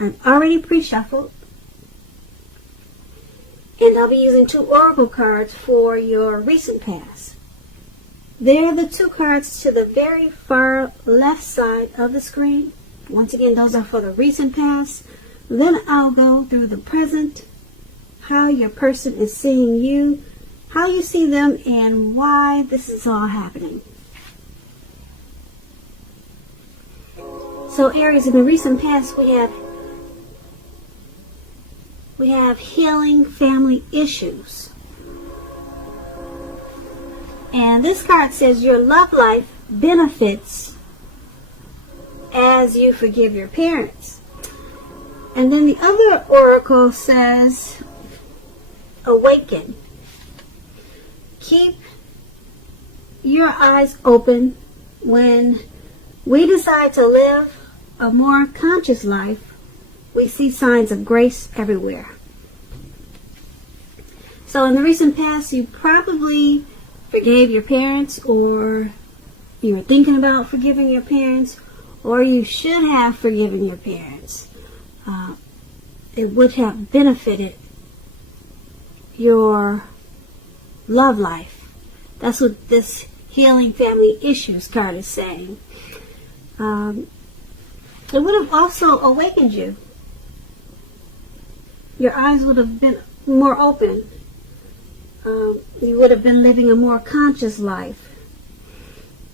I've already pre-shuffled. And I'll be using 2 oracle cards for your recent past. They're the 2 cards to the very far left side of the screen. Once again, those are for the recent past. Then I'll go through the present, how your person is seeing you, how you see them, and why this is all happening. So Aries, in the recent past, we have healing family issues. And this card says your love life benefits as you forgive your parents. And then the other oracle says awaken. Keep your eyes open. When we decide to live a more conscious life, we see signs of grace everywhere. So in the recent past, you probably forgave your parents, or you were thinking about forgiving your parents, or you should have forgiven your parents. It would have benefited your love life. That's what this healing family issues card is saying. It would have also awakened you. Your eyes would have been more open. You would have been living a more conscious life,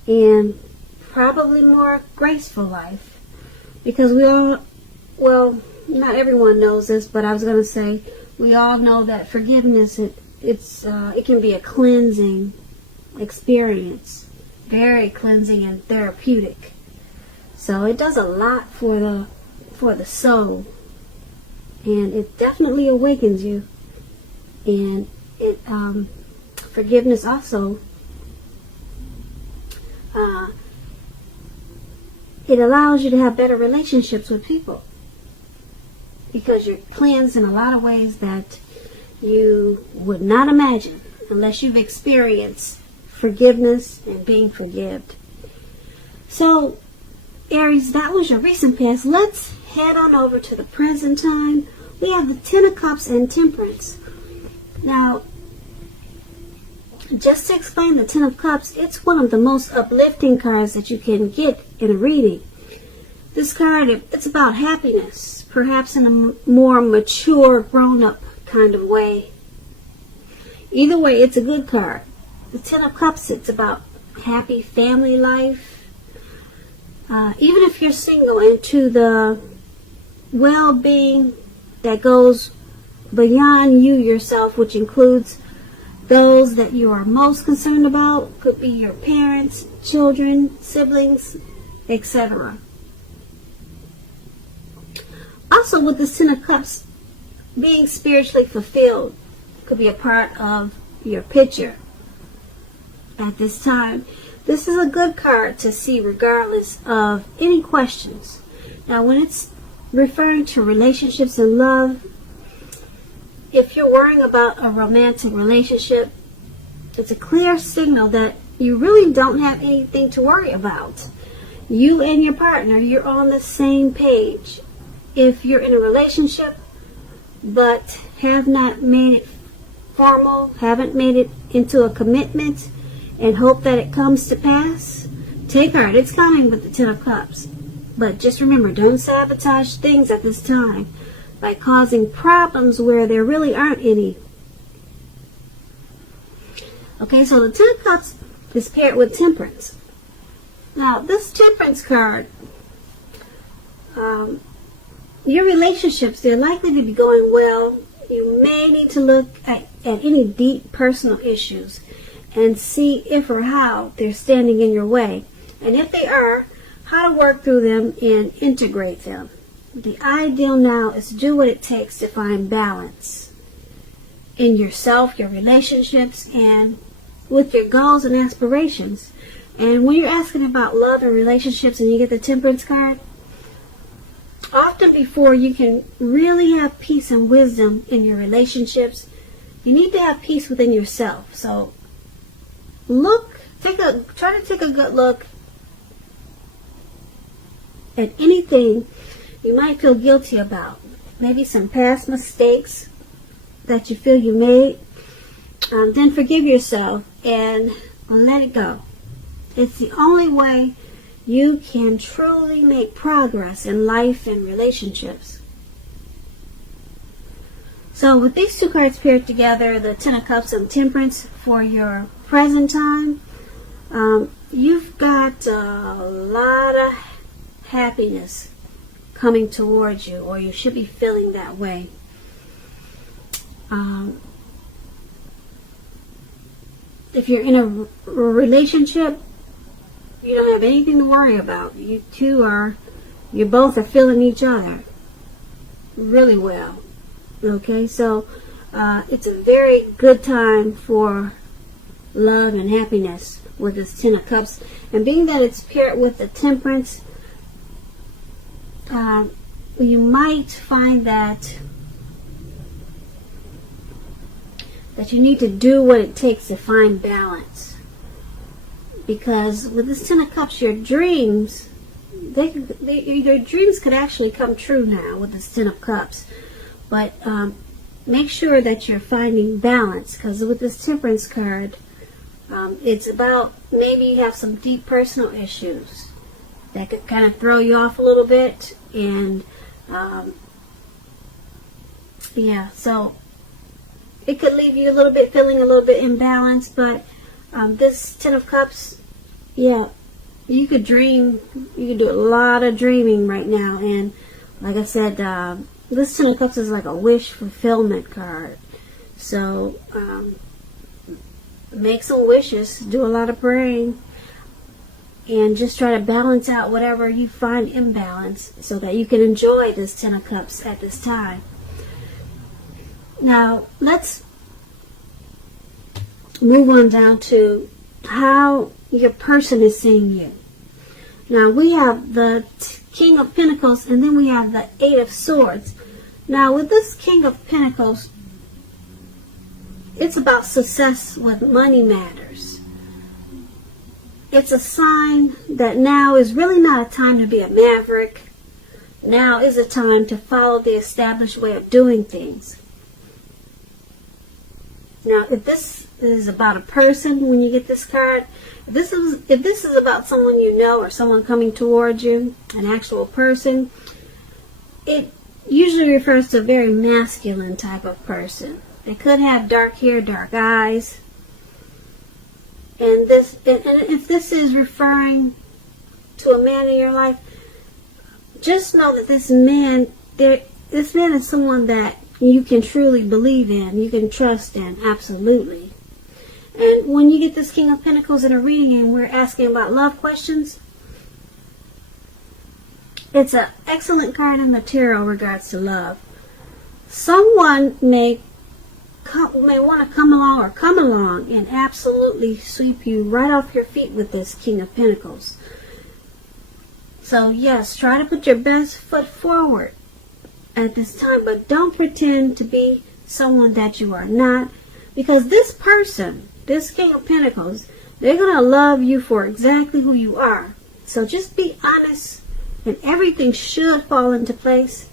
and probably more graceful life, because we all, well, not everyone knows this, but I was going to say, we all know that forgiveness, it can be a cleansing experience, very cleansing and therapeutic. So it does a lot for the soul, and it definitely awakens you. And it forgiveness also it allows you to have better relationships with people, because you're cleansed in a lot of ways that you would not imagine unless you've experienced forgiveness and being forgiven. So Aries, that was your recent past. Let's head on over to the present time. We have the 10 of Cups and Temperance. Now, just to explain the 10 of Cups, it's one of the most uplifting cards that you can get in a reading. This card, it's about happiness, perhaps in a more mature, grown-up kind of way. Either way, it's a good card. The 10 of Cups, it's about happy family life. Even if you're single, into the well-being that goes beyond you yourself, which includes those that you are most concerned about. Could be your parents, children, siblings, etc. Also, with this 10 of Cups, being spiritually fulfilled could be a part of your picture at this time. This is a good card to see regardless of any questions. Now, when it's referring to relationships and love, if you're worrying about a romantic relationship, it's a clear signal that you really don't have anything to worry about. You and your partner, you're on the same page. If you're in a relationship but have not made it formal, haven't made it into a commitment, and hope that it comes to pass, take heart. It's coming with the 10 of Cups. But just remember, don't sabotage things at this time by causing problems where there really aren't any. Okay, so the 10 of Cups is paired with Temperance. Now, this Temperance card, your relationships, they're likely to be going well. You may need to look at any deep personal issues and see if or how they're standing in your way. And if they are, how to work through them and integrate them. The ideal now is to do what it takes to find balance in yourself, your relationships, and with your goals and aspirations. And when you're asking about love and relationships and you get the Temperance card, often before you can really have peace and wisdom in your relationships, you need to have peace within yourself. So try to take a good look at anything you might feel guilty about. Maybe some past mistakes that you feel you made. Then forgive yourself and let it go. It's the only way you can truly make progress in life and relationships. So with these two cards paired together, the Ten of Cups and Temperance for your present time, you've got a lot of happiness coming towards you, or you should be feeling that way. If you're in a relationship, you don't have anything to worry about. You both are feeling each other really well. Okay, so it's a very good time for love and happiness with this Ten of Cups. And being that it's paired with the Temperance, you might find that you need to do what it takes to find balance. Because with this Ten of Cups, your dreams, your dreams could actually come true now with this Ten of Cups. But make sure that you're finding balance, because with this Temperance card, it's about maybe you have some deep personal issues that could kind of throw you off a little bit. And so it could leave you feeling a little bit imbalanced. But this Ten of Cups, you could dream. You could do a lot of dreaming right now. And like I said, this Ten of Cups is like a wish fulfillment card. So make some wishes, do a lot of praying, and just try to balance out whatever you find imbalance so that you can enjoy this Ten of Cups at this time. Now, let's move on down to how your person is seeing you. Now, we have the King of Pentacles, and then we have the Eight of Swords. Now, with this King of Pentacles, it's about success with money matters. It's a sign that now is really not a time to be a maverick. Now is a time to follow the established way of doing things. Now, if this is about a person, when you get this card, if this is about someone you know or someone coming towards you, an actual person, it usually refers to a very masculine type of person. They could have dark hair, dark eyes. And if this is referring to a man in your life, just know that this man is someone that you can truly believe in, you can trust in, absolutely. And when you get this King of Pentacles in a reading and we're asking about love questions, it's an excellent card in the tarot regards to love. Someone may want to come along and absolutely sweep you right off your feet with this King of Pentacles. So yes, try to put your best foot forward at this time, but don't pretend to be someone that you are not, because this person, this King of Pentacles, they're going to love you for exactly who you are. So just be honest, and everything should fall into place.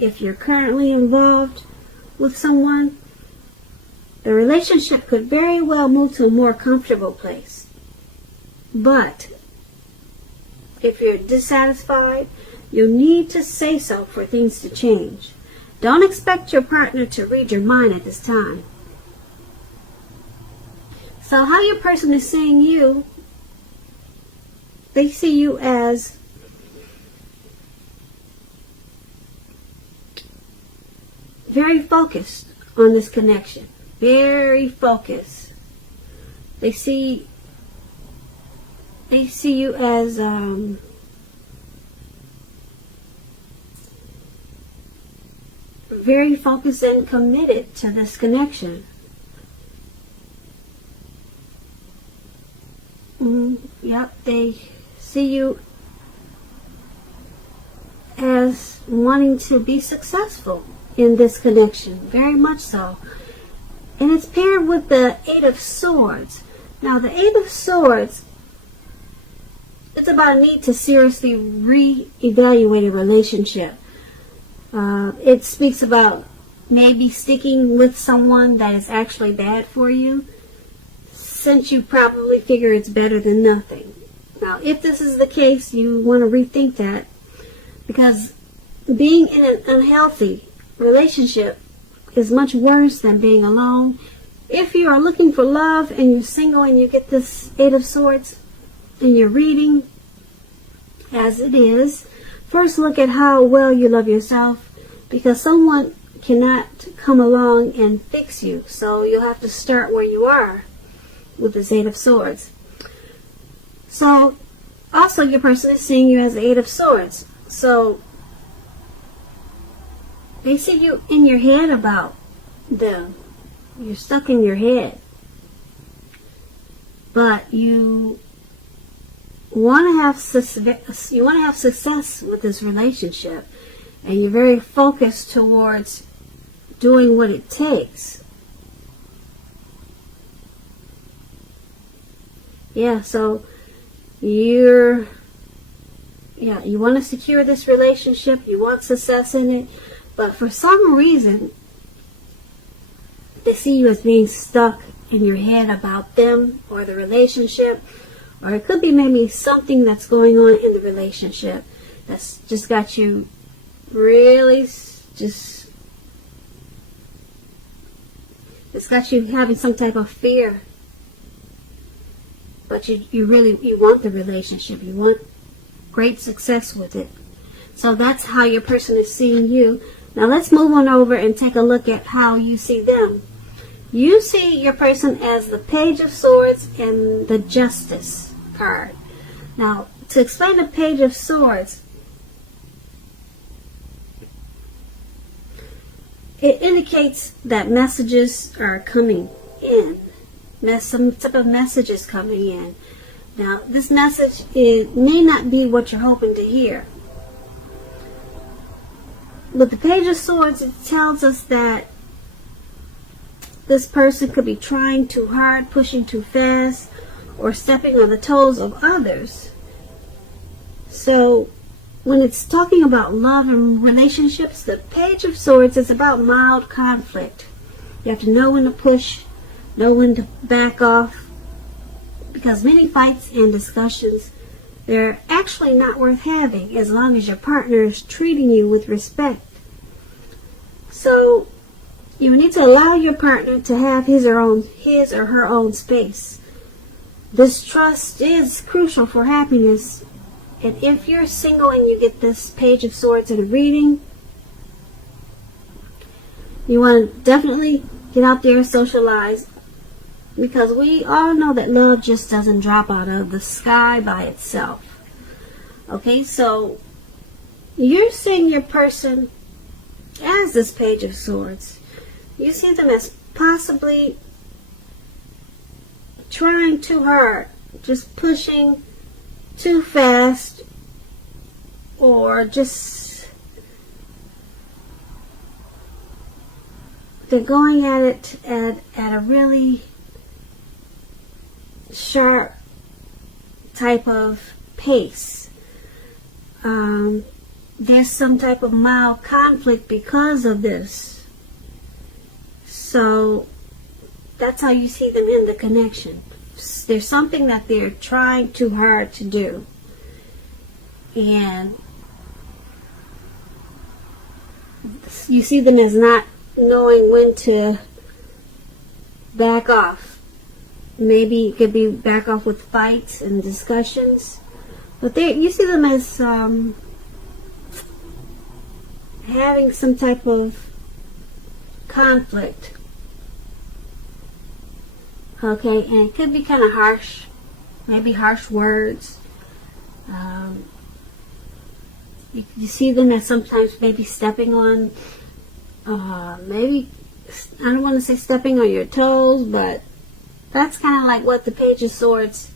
If you're currently involved with someone, the relationship could very well move to a more comfortable place. But if you're dissatisfied, you need to say so for things to change. Don't expect your partner to read your mind at this time. So how your person is seeing you, they see you as very focused on this connection. Very focused. They see you as very focused and committed to this connection. Yep, they see you as wanting to be successful in this connection, very much so. And it's paired with the Eight of Swords. Now, the Eight of Swords, it's about a need to seriously re-evaluate a relationship. It speaks about maybe sticking with someone that is actually bad for you, since you probably figure it's better than nothing. Now, if this is the case, you want to rethink that, because being in an unhealthy relationship is much worse than being alone. If you are looking for love and you're single and you get this Eight of Swords in your reading, as it is, first look at how well you love yourself, because someone cannot come along and fix you. So you'll have to start where you are with this Eight of Swords. So also your person is seeing you as the Eight of Swords. So they see you in your head about them. You're stuck in your head. But you want to have success with this relationship, and you're very focused towards doing what it takes. Yeah, so you want to secure this relationship, you want success in it, but for some reason they see you as being stuck in your head about them or the relationship, or it could be maybe something that's going on in the relationship that's just got you really it's got you having some type of fear. But you want the relationship. You want great success with it. So that's how your person is seeing you. Now let's move on over and take a look at how you see them. You see your person as the Page of Swords and the Justice card. Now, to explain the Page of Swords, it indicates that messages are coming in. Some type of message is coming in. Now, this message may not be what you're hoping to hear. With the Page of Swords, it tells us that this person could be trying too hard, pushing too fast, or stepping on the toes of others. So, when it's talking about love and relationships, the Page of Swords is about mild conflict. You have to know when to push, know when to back off, because many fights and discussions, they're actually not worth having as long as your partner is treating you with respect. So you need to allow your partner to have his or her own space. This trust is crucial for happiness. And if you're single and you get this Page of Swords in a reading, you want to definitely get out there and socialize, because we all know that love just doesn't drop out of the sky by itself. Okay, so you're seeing your person as this Page of Swords. You see them as possibly trying too hard, just pushing too fast, or just they're going at it at a really sharp type of pace. There's some type of mild conflict because of this. So that's how you see them in the connection. There's something that they're trying too hard to do, and you see them as not knowing when to back off. Maybe it could be back off with fights and discussions, but you see them as having some type of conflict. Okay, and it could be kind of harsh, maybe harsh words. You see them as sometimes maybe stepping on, maybe, I don't want to say stepping on your toes, but that's kind of like what the Page of Swords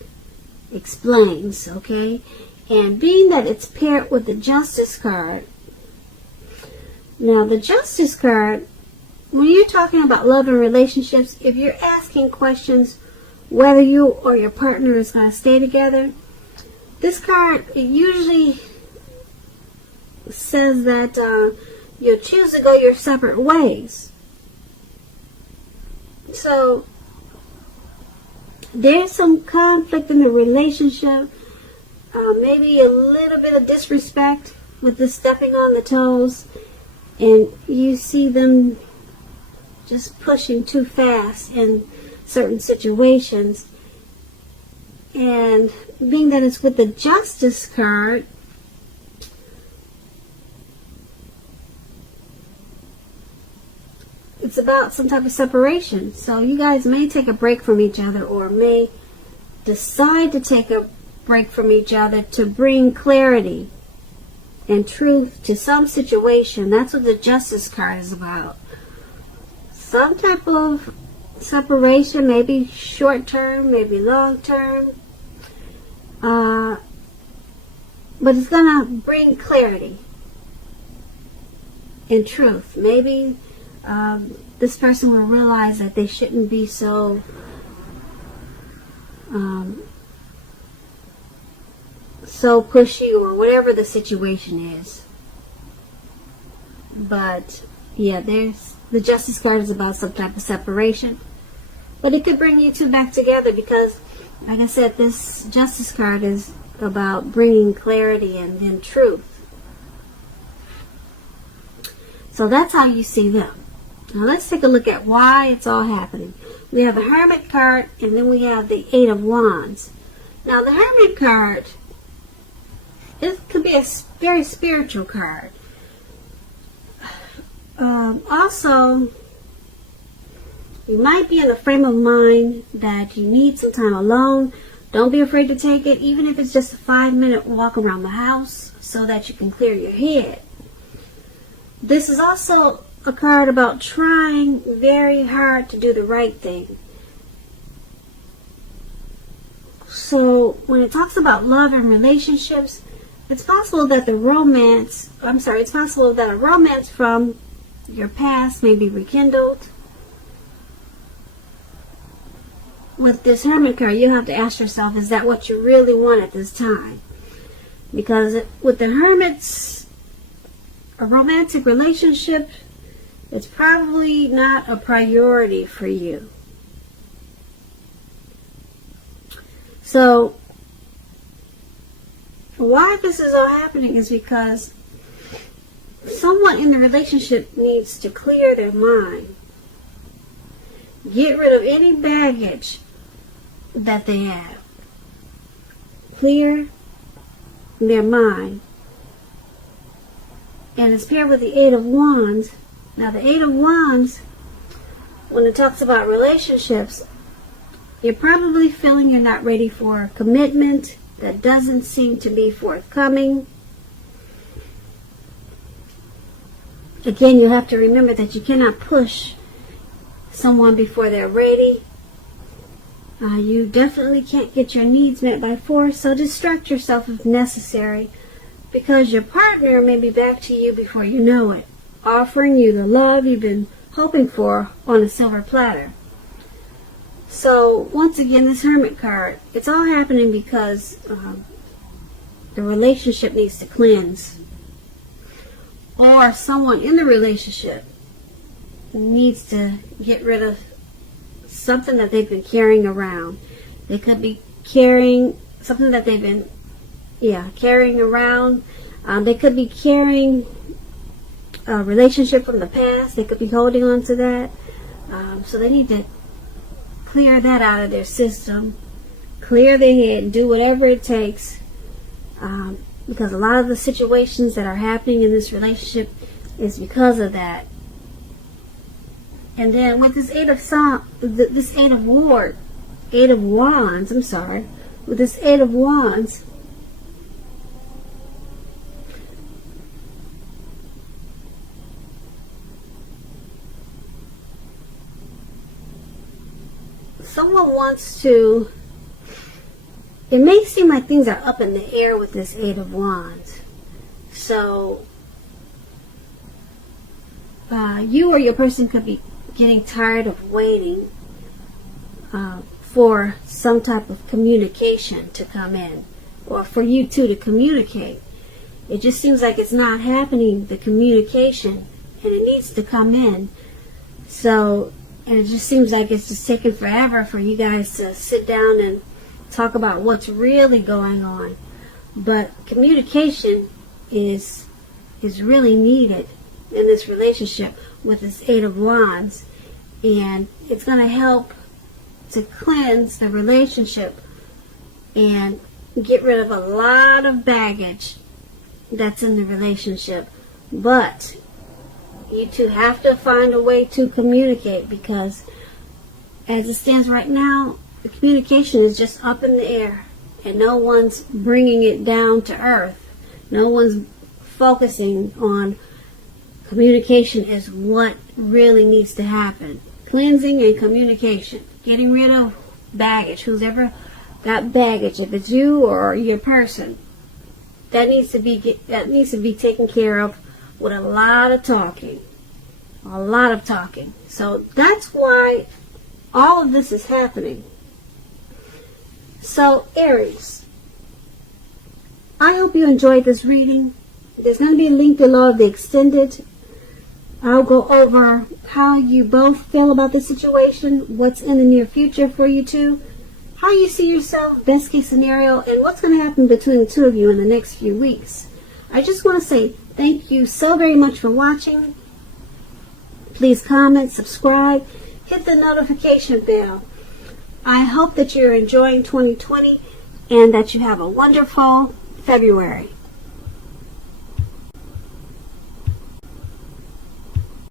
explains, okay? And being that it's paired with the Justice card, now the Justice card, when you're talking about love and relationships, if you're asking questions whether you or your partner is going to stay together, this card, it usually says that you'll choose to go your separate ways. So there's some conflict in the relationship, maybe a little bit of disrespect with the stepping on the toes, and you see them just pushing too fast in certain situations. And being that it's with the Justice card, it's about some type of separation. So you guys may take a break from each other, or may decide to take a break from each other to bring clarity and truth to some situation. That's what the Justice card is about. Some type of separation, maybe short term, maybe long term. But it's going to bring clarity and truth. Maybe this person will realize that they shouldn't be so so pushy, or whatever the situation is. But yeah, there's the Justice card is about some type of separation, but it could bring you two back together, because like I said, this Justice card is about bringing clarity and then truth. So that's how you see them. Now let's take a look at why it's all happening. We have the Hermit card, and then we have the Eight of Wands. Now the Hermit card, it could be a very spiritual card. Also, you might be in a frame of mind that you need some time alone. Don't be afraid to take it, even if it's just a 5-minute walk around the house, so that you can clear your head. This is also a card about trying very hard to do the right thing. So when it talks about love and relationships, it's possible that it's possible that a romance from your past may be rekindled. With this Hermit card, you have to ask yourself, is that what you really want at this time? Because with the Hermits, a romantic relationship, it's probably not a priority for you. So why this is all happening is because someone in the relationship needs to clear their mind. Get rid of any baggage that they have. Clear their mind. And it's paired with the Eight of Wands. Now the Eight of Wands, when it talks about relationships, you're probably feeling you're not ready for a commitment that doesn't seem to be forthcoming. Again, you have to remember that you cannot push someone before they're ready. You definitely can't get your needs met by force, so distract yourself if necessary, because your partner may be back to you before you know it, offering you the love you've been hoping for on a silver platter. So once again, this Hermit card, it's all happening because the relationship needs to cleanse, or someone in the relationship needs to get rid of something that they've been carrying around. They could be carrying something that they've been carrying around. They could be carrying a relationship from the past. They could be holding on to that. So they need to clear that out of their system, clear their head, do whatever it takes, because a lot of the situations that are happening in this relationship is because of that. And then with this Eight of Wands, with this Eight of Wands, someone wants to, it may seem like things are up in the air with this Eight of Wands. So you or your person could be getting tired of waiting for some type of communication to come in, or for you two to communicate. It just seems like it's not happening, the communication, and it needs to come in. So, and it just seems like it's just taking forever for you guys to sit down and talk about what's really going on. But communication is really needed in this relationship with this Eight of Wands. And it's going to help to cleanse the relationship and get rid of a lot of baggage that's in the relationship. But you two have to find a way to communicate, because as it stands right now, the communication is just up in the air and no one's bringing it down to earth. No one's focusing on communication is what really needs to happen. Cleansing and communication. Getting rid of baggage. Who's ever got baggage, if it's you or your person, that needs to be taken care of with a lot of talking. A lot of talking. So that's why all of this is happening. So Aries, I hope you enjoyed this reading. There's going to be a link below of the extended. I'll go over how you both feel about the situation, what's in the near future for you two, how you see yourself, best case scenario, and what's going to happen between the two of you in the next few weeks. I just want to say thank you so very much for watching. Please comment, subscribe, hit the notification bell. I hope that you're enjoying 2020 and that you have a wonderful February.